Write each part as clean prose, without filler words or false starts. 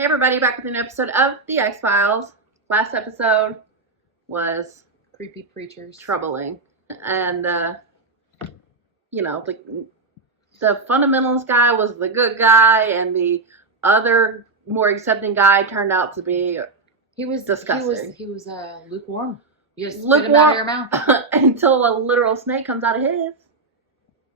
Hey everybody, back with an episode of The X-Files. Last episode was Creepy preachers. troubling. And, the fundamentals guy was the good guy, and the other, more accepting guy turned out to be disgusting. He was lukewarm. You just spit him out of your mouth. Until a literal snake comes out of his.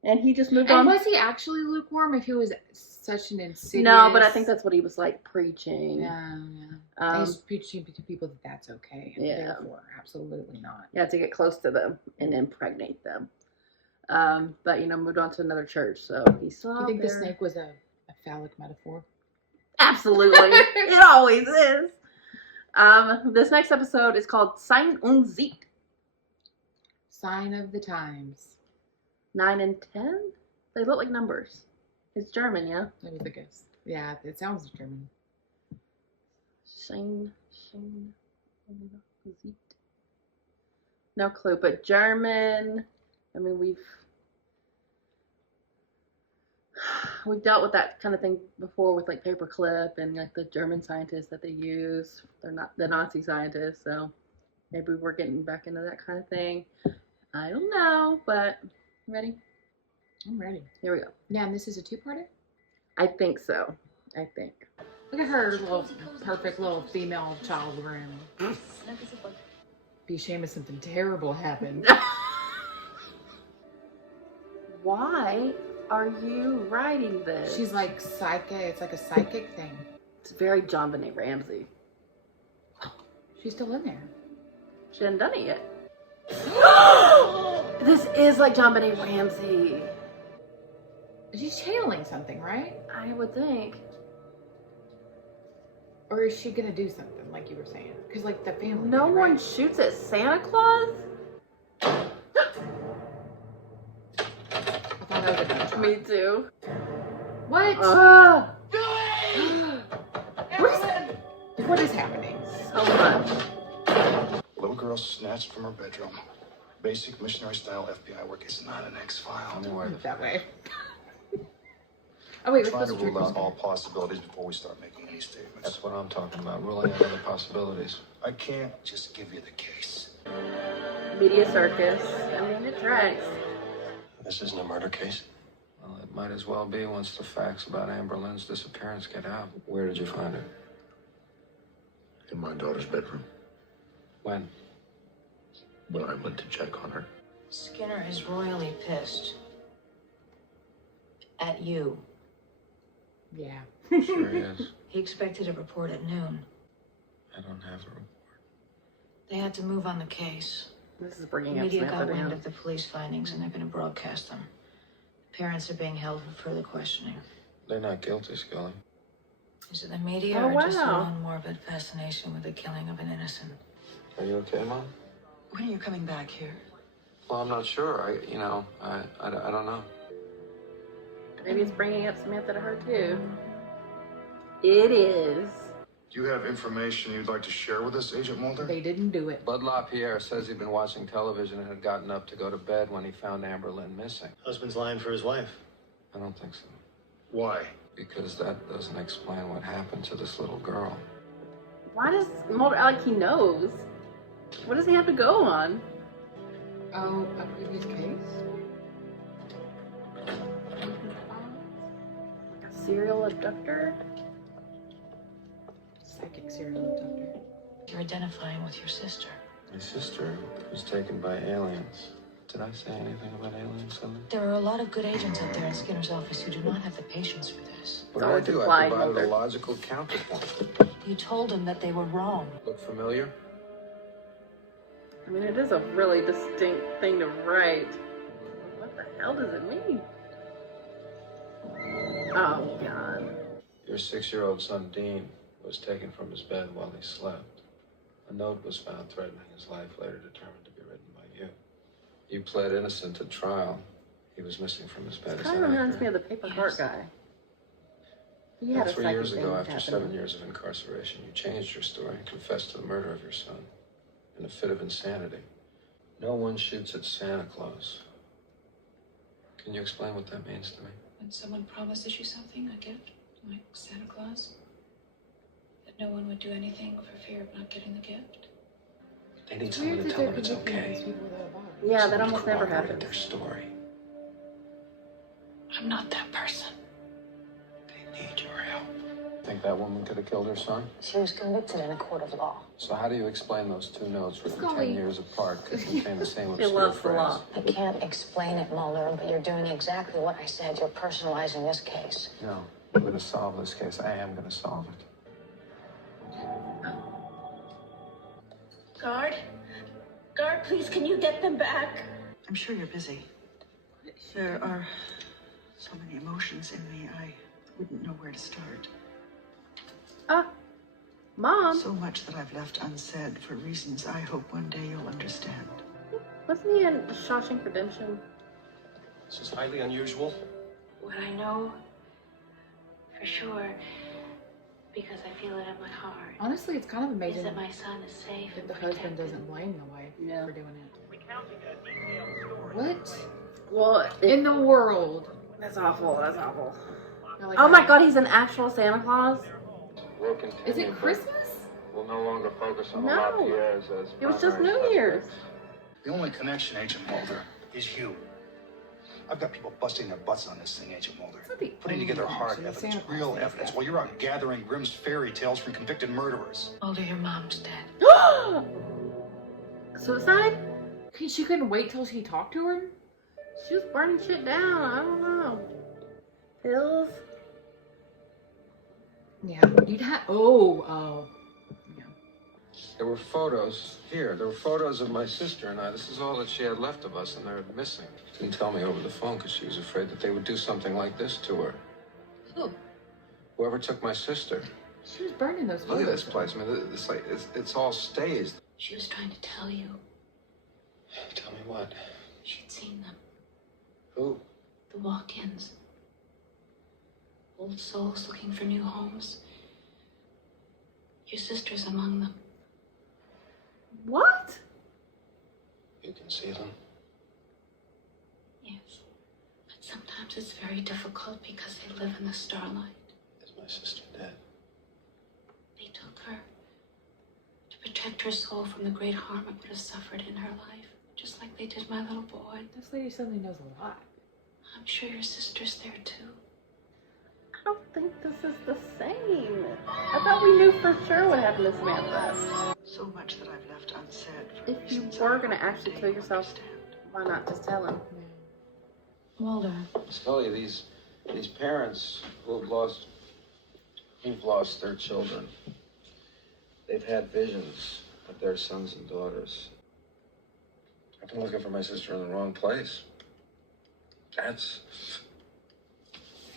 And he just moved on. And was he actually lukewarm if he was such an insidious... No, but I think that's what he was, preaching. Yeah. He's preaching to people that that's okay. And therefore, absolutely not. Yeah, to get close to them and impregnate them. But, moved on to another church, so he's still out there. Do you think the snake was a phallic metaphor? Absolutely. It always is. This next episode is called Sein und Zeit. Sign of the times. 9 and 10? They look like numbers. It's German, yeah? That was a guess. Yeah, it sounds German. Sein, Zeit. No clue, but German. I mean, we've dealt with that kind of thing before with paperclip and the German scientists that they use. They're not the Nazi scientists, so maybe we're getting back into that kind of thing. I don't know, but ready? I'm ready. Here we go. Yeah, and this is a two-parter? I think so. Look at her little perfect little female child room. Be ashamed if something terrible happened. Why are you writing this? She's like psychic. It's like a psychic thing. It's very John Benet Ramsey. She's still in there. She hasn't done it yet. This is like John Benet Ramsey. She's channeling something, right? I would think. Or is she gonna do something, like you were saying? Because, the family. No one shoots at Santa Claus? I thought that was a gunshot. Me too. What? What is happening? So much. Little girl snatched from her bedroom. Basic missionary-style FBI work is not an X-file. Anymore that way. Oh wait, Trying to rule out all possibilities before we start making any statements. That's what I'm talking about, ruling out other possibilities. I can't just give you the case. Media circus. I mean, it tracks. This isn't a murder case? Well, it might as well be once the facts about Amber Lynn's disappearance get out. Where did you find her? In my daughter's bedroom. When? When I went to check on her. Skinner is royally pissed. At you. Yeah. Sure he is. He expected a report at noon. I don't have a report. They had to move on the case. This is The bringing up media Samantha got wind down. of the police findings and they're going to broadcast them. The parents are being held for further questioning. They're not guilty, Scully. Is it the media Oh, or just your wow. own morbid fascination with the killing of an innocent? Are you okay, Mom? When are you coming back here? Well, I'm not sure. I don't know. Maybe it's bringing up Samantha to her too. It is. Do you have information you'd like to share with us, Agent Mulder? They didn't do it. Bud LaPierre says he'd been watching television and had gotten up to go to bed when he found Amber Lynn missing. Husband's lying for his wife. I don't think so. Why? Because that doesn't explain what happened to this little girl. Why does Mulder act like he knows? What does he have to go on? Oh, a previous case? A serial abductor? Psychic serial abductor. You're identifying with your sister. My sister was taken by aliens. Did I say anything about aliens, Scully? There are a lot of good agents out there in Skinner's office who do not have the patience for this. What did I always do? I implied, provided Mulder. a logical counterpoint. You told him that they were wrong. Look familiar? I mean, it is a really distinct thing to write. What the hell does it mean? Oh, God. Your 6-year-old son, Dean, was taken from his bed while he slept. A note was found threatening his life, later determined to be written by you. You pled innocent at trial. He was missing from his bed. It kind of reminds me of the Paper Heart guy. He had a 3 psychic years thing ago, after happen. 7 years of incarceration, you changed your story and confessed to the murder of your son in a fit of insanity. No one shoots at Santa Claus. Can you explain what that means to me? When someone promises you something, a gift, like Santa Claus, But no one would do anything for fear of not getting the gift. They need It's someone weird to that tell they're them it's convicting okay. these people without a body. Yeah, that Someone to almost never corroborate happens. their story. I'm not that person. They need your help. Think that woman could have killed her son? She was convicted in a court of law. So how do you explain those two notes written Scully. 10 years apart could contain the same She obscure loves the phrase? law. I can't explain it, Mulder, but you're doing exactly what I said. You're personalizing this case. No, I'm going to solve this case. I am going to solve it. Guard? Guard, please, can you get them back? I'm sure you're busy. There are so many emotions in me, I wouldn't know where to start. Mom, So much that I've left unsaid for reasons I hope one day you'll understand. wasn't he in Shawshank Redemption? This is highly unusual. What I know for sure, because I feel it in my heart, Honestly, it's kind of is amazing that my son is safe that and the husband protected. doesn't blame the wife Yeah. for doing it. What Well, in the world? that's awful. That's awful. You're like, Oh my God, he's an actual Santa Claus. We'll continue, Is it but Christmas? We'll no longer focus on No. the LaPierres as It was just primary New Year's. suspects. The only connection, Agent Mulder, is you. I've got people busting their butts on this thing, Agent Mulder. It's not the Putting only together hard connection. evidence, Santa Claus real thing is evidence, that. while you're out gathering Grimm's fairy tales from convicted murderers. Mulder, your mom's dead. Suicide? She couldn't wait till she talked to him? She was burning shit down. I don't know. Pills? Yeah. You'd have. Oh. Yeah. There were photos here. There were photos of my sister and I. This is all that she had left of us, and they're missing. Didn't tell me over the phone because she was afraid that they would do something like this to her. Who? Whoever took my sister. She was burning those Look photos. at this place. I mean, it's all staged. She was trying to tell you. Tell me what? She'd seen them. Who? The walk-ins. Old souls looking for new homes. Your sister's among them. What? You can see them. Yes. But sometimes it's very difficult because they live in the starlight. Is my sister dead? They took her to protect her soul from the great harm it would have suffered in her life, just like they did my little boy. This lady suddenly knows a lot. I'm sure your sister's there too. I don't think this is the same. I thought we knew for sure what happened to Samantha. So much that I've left unsaid for If you reasons were I gonna hope actually one day kill you'll yourself, understand. why not just tell him? Mulder. Scully, these parents who've lost their children, they've had visions of their sons and daughters. I've been looking for my sister in the wrong place. That's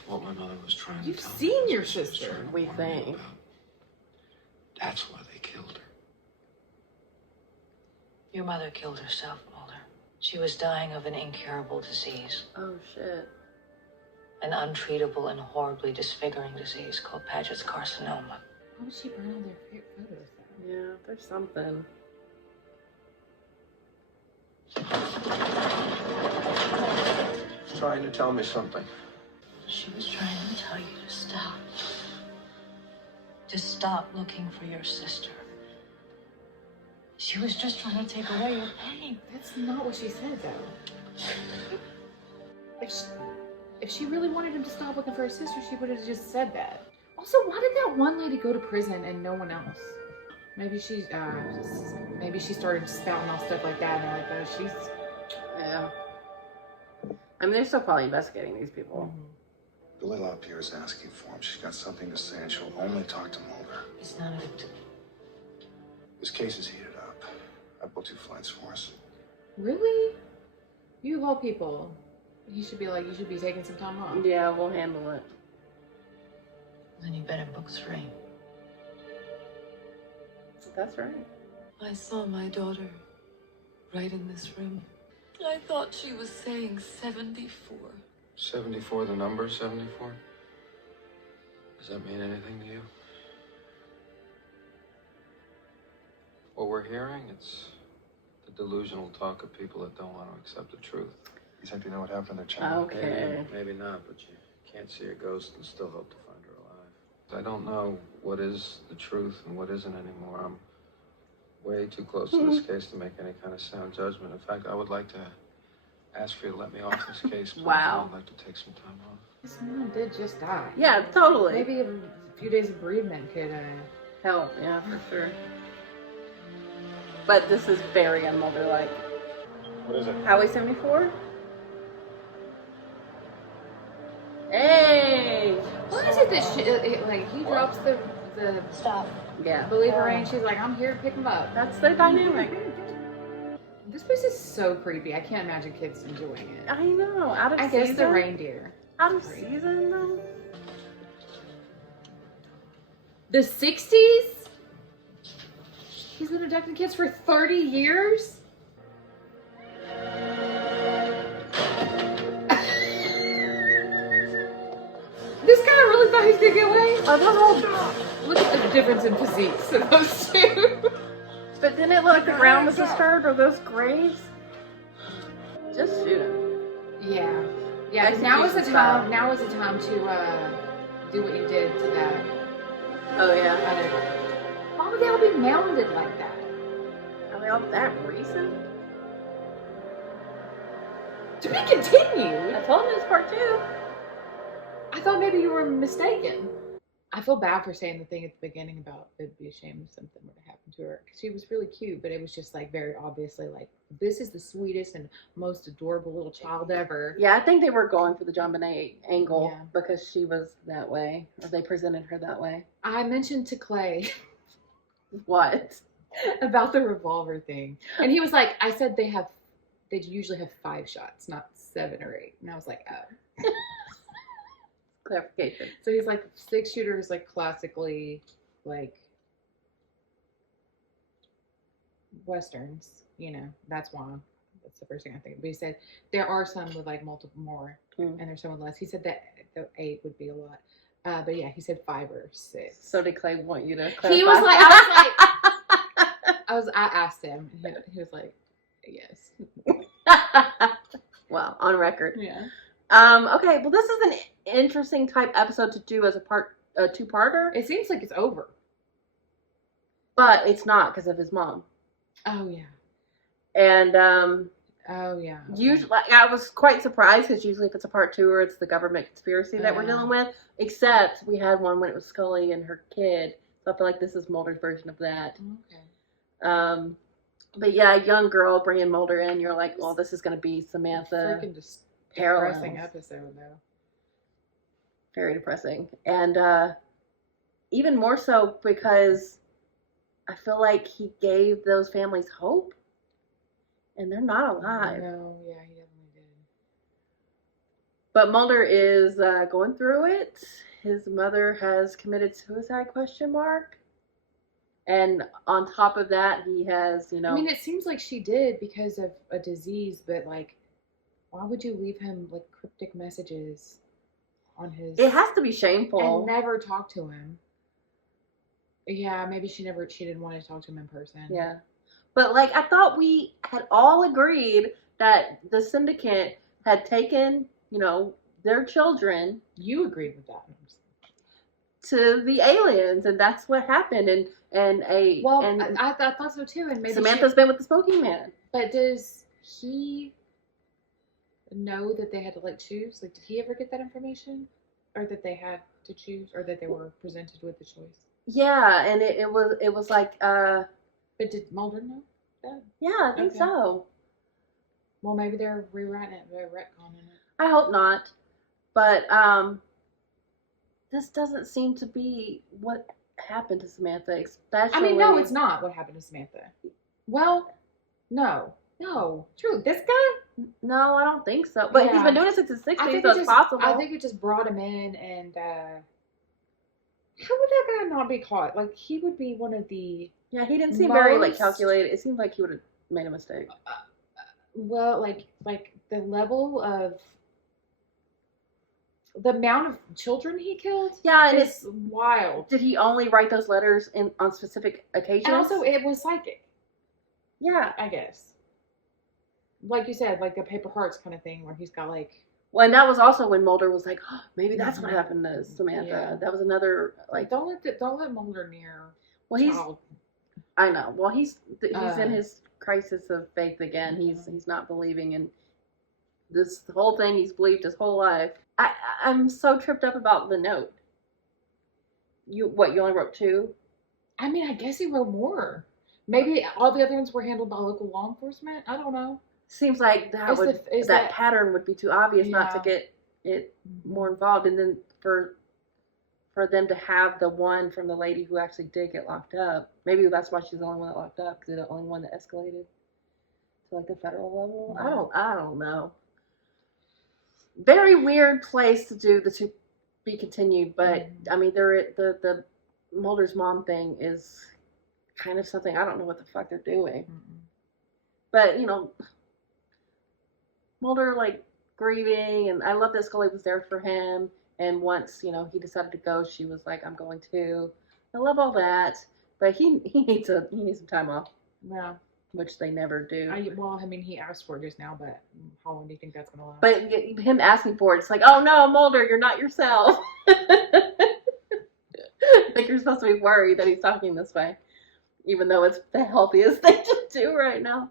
what my mother was trying You've to tell me. seen That's your what she was sister, trying to we warn me think. about. That's why they killed her. Your mother killed herself, Mulder. She was dying of an incurable disease, Oh shit. an untreatable and horribly disfiguring disease called Paget's carcinoma. Why would she burn all their photos though? Yeah, there's something. She's trying to tell me something. She was trying to tell you to stop. To stop looking for your sister. She was just trying to take away your pain. That's not what she said though. If she really wanted him to stop looking for her sister, she would have just said that. Also, why did that one lady go to prison and no one else? Maybe she started spouting off stuff like that, and they're like, oh, she's. Yeah. I mean, they're still probably investigating these people. Billy LaPierre is asking for him. She's got something to say, and she'll only talk to Mulder. It's none of it. This case is heated up. I booked 2 flights for us. Really? You of all people, you should be taking some time off. Yeah, we'll handle it. Then you better book 3. That's right. I saw my daughter right in this room. I thought she was saying 74. 74, the number 74? Does that mean anything to you? What we're hearing, it's the delusional talk of people that don't want to accept the truth. You think they know what happened to their child? Okay. Maybe not, but you can't see a ghost and still hope to find her alive. I don't know what is the truth and what isn't anymore. I'm way too close to this case to make any kind of sound judgment. In fact, I would like to ask for you to let me off this case. Please. Wow. I'd like to take some time off. His mom did just die. Yeah, totally. Maybe a few days of bereavement could help. Yeah, for sure. But this is very un-Mulder-like. What is it? Highway 74? Hey! What is it that she, like, he drops the Stop. Yeah. believer ring, she's like, I'm here to pick him up. That's their dynamic. This place is so creepy. I can't imagine kids enjoying it. I know. Out of I season. guess the reindeer. Out of season, though. The 60s? He's been abducting kids for 30 years? This guy really thought he was gonna get away? I don't know. Look at the difference in physiques of those two. But didn't it look like the ground was disturbed? Or those graves? Just shoot him. Yeah. Yeah, 'cause now is the time. Now is the time to do what you did to that. Oh yeah. Other. Why would they all be mounded like that? Are they all that recent? To be continued. I told him it's part 2. I thought maybe you were mistaken. I feel bad for saying the thing at the beginning about it'd be a shame if something were to happen to her. Because she was really cute, but it was just like very obviously like, this is the sweetest and most adorable little child ever. Yeah, I think they were going for the John Bonet angle Yeah. because she was that way, or they presented her that way. I mentioned to Clay What? about the revolver thing. And he was like, I said they usually have 5 shots, not 7 or 8. And I was like, oh. Clarification. So he's like, 6-shooter is like classically like Westerns, you know, that's why. That's the first thing I think of. But he said there are some with like multiple more and there's some with less. He said that the 8 would be a lot. But yeah, he said 5 or 6. So did Clay want you to clarify? He was like, I asked him. And he was like, yes. Well, on record. Yeah. Okay, well, this is an interesting type episode to do as a two-parter. It seems like it's over. But it's not because of his mom. Oh yeah. And oh yeah. Okay. Usually, I was quite surprised because usually if it's a part 2 or it's the government conspiracy that we're dealing with, except we had one when it was Scully and her kid. So I feel like this is Mulder's version of that. Okay. But yeah, a young girl bringing Mulder in, you're like, well, this is going to be Samantha. Freaking just Parallels. depressing episode though. Very depressing. And even more so because I feel like he gave those families hope. And they're not alive. No, yeah, he definitely did. But Mulder is going through it. His mother has committed suicide, ? And on top of that, he has, I mean, it seems like she did because of a disease, but like, why would you leave him like cryptic messages on his? It has to be shameful. And never talk to him. Yeah, maybe she didn't want to talk to him in person. Yeah. But like, I thought we had all agreed that the syndicate had taken, their children. You agreed with that. To the aliens, and that's what happened. I thought so too. And maybe Samantha's been with the Smoking Man. But does he know that they had to like choose? Like, did he ever get that information, or that they had to choose, or that they were presented with the choice? Yeah, and it was like. But did Mulder know that? Yeah, I think so. Well, maybe they're rewriting it, they're retconning it. I hope not, but this doesn't seem to be what happened to Samantha, especially. No, it's not what happened to Samantha. Well, no, true. This guy? No, I don't think so. But he's been doing it since the 60s, so it's possible. I think it just brought him in, and how would that guy not be caught? Like, he would be one of the. Yeah, he didn't seem very calculated. It seemed like he would have made a mistake. Well, like the level of. The amount of children he killed, and it's wild. Did he only write those letters on specific occasions? And also, it was psychic. Yeah, I guess. Like you said, like the Paper Hearts kind of thing, where he's got like Well, and that was also when Mulder was like, oh, maybe that's what happened to Samantha. Yeah. That was another Like, don't let Mulder near. Well, child. I know. Well, he's in his crisis of faith again. He's not believing in this whole thing he's believed his whole life. I'm so tripped up about the note. You only wrote 2? I mean, I guess he wrote more. Maybe all the other ones were handled by local law enforcement. I don't know. Seems like that pattern would be too obvious not to get it more involved, and then for them to have the one from the lady who actually did get locked up. Maybe that's why she's the only one that locked up, because they're the only one that escalated to like the federal level. I don't know. Very weird place to do the to be continued, but I mean, the Mulder's mom thing is kind of something I don't know what the fuck they're doing. But Mulder like grieving, and I love that Scully was there for him. And once, he decided to go, she was like, I'm going too. I love all that. But he needs some time off. Yeah. Which they never do. He asked for it just now, but how long do you think that's going to last? But him asking for it, it's like, oh no, Mulder, you're not yourself. Like you're supposed to be worried that he's talking this way. Even though it's the healthiest thing to do right now.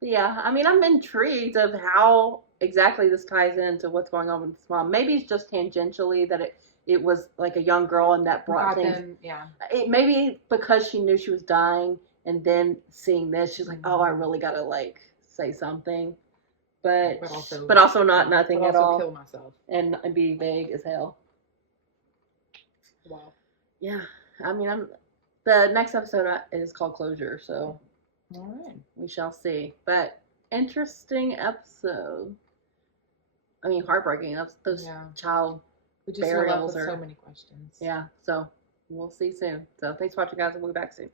Yeah, I mean, I'm intrigued of how exactly this ties into what's going on with his mom. Maybe it's just tangentially that it was like a young girl and that brought things. Maybe because she knew she was dying, and then seeing this, she's like, oh, I really gotta like say something, but also nothing at all. Kill myself and be vague as hell. Wow. Yeah, I mean, the next episode is called Closure, so. All right. We shall see. But interesting episode. I mean, heartbreaking. Those child burials are so many questions. Yeah. So we'll see soon. So thanks for watching, guys. We'll be back soon.